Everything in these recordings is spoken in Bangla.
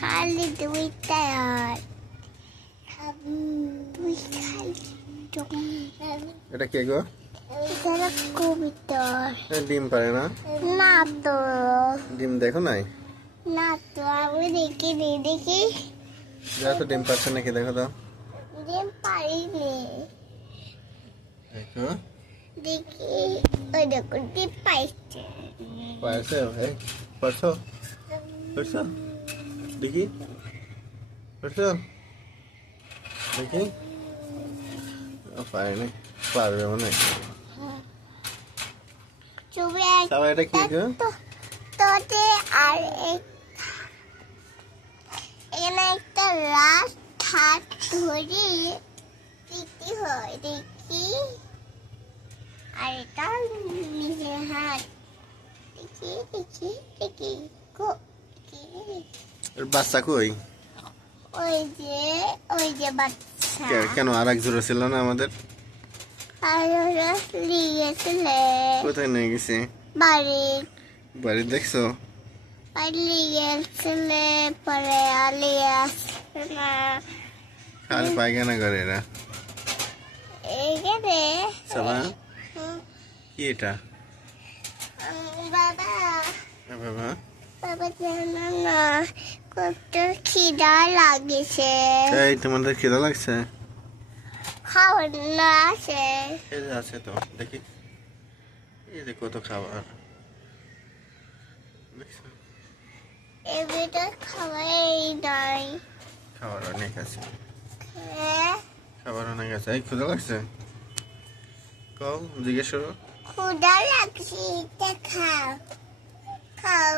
খালি দুইটা দুই খালি এটা কে গো? এটা কবিতর। ডিম পারে না? না তো। ডিম দেখো নাই? না তো, আমি দেখি যা তো ডিম পাচ্ছে নাকি দেখো তো। ডিম পারিনি। দেখো দেখি, ওই দেখো ডিম পাইছে। পাইছে ভাই? পারছো? পারছো? দেখি পারছো? দেখি পারেনি, পারবে মনে হয়। চুবে সবাই এটা কি গো? তোতে আর এখানে একটা রাস্তা ধরে দিতে হয়, দেখি। আর এটা নিজের হাত, দেখি গো। এর বাচ্চা কই? ওই যে বাচ্চা। কেন আর এক জোড়া ছিল না আমাদের? আর ওরা লিগেছিলে কোথায় নিয়ে গেছে? বাড়ি দেখছো? লিগেছিলে, পরে আলিয়াস না খালি পায়খানা করে এরা। এইখানে সাবা কি এটা? বাবা বাবা বাবা জানো না, কত খিদা লাগেছে। এই তোমাদের খিদা লাগছে? খাওয়ার না আছে। এই যে আছে তো, দেখি। এই যে কত খাবার দেখছো? এবারে খাওয়াই নাই। খাবার অনেক আছে, হ্যাঁ, খাবার অনেক আছে। এই ক্ষুধা লাগছে? কও, জিজ্ঞেস করো। ক্ষুধা লাগছে, খাও খাও।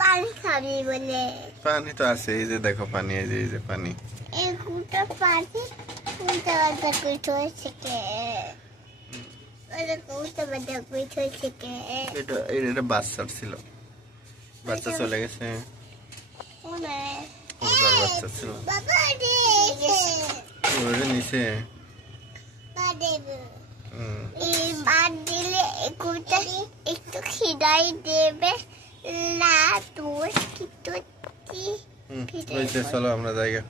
পানি খাবি বলে। পানি তো আছে, এই যে দেখো পানি, এই যে পানি। এই কুটা পানি কুটা বাদা কুটা থেকে। ওটা কুটা বাদা কুটা থেকে। এটা বাচ্চা ছিল, বাচ্চা চলে গেছে। ওটার বাচ্চা ছিল, বাবা দেখে ওটা নিচে। এই বাদ দিলে কুটা একটু খিদাই দেবে না, তোর কিন্তু চলো আমরা জায়গা।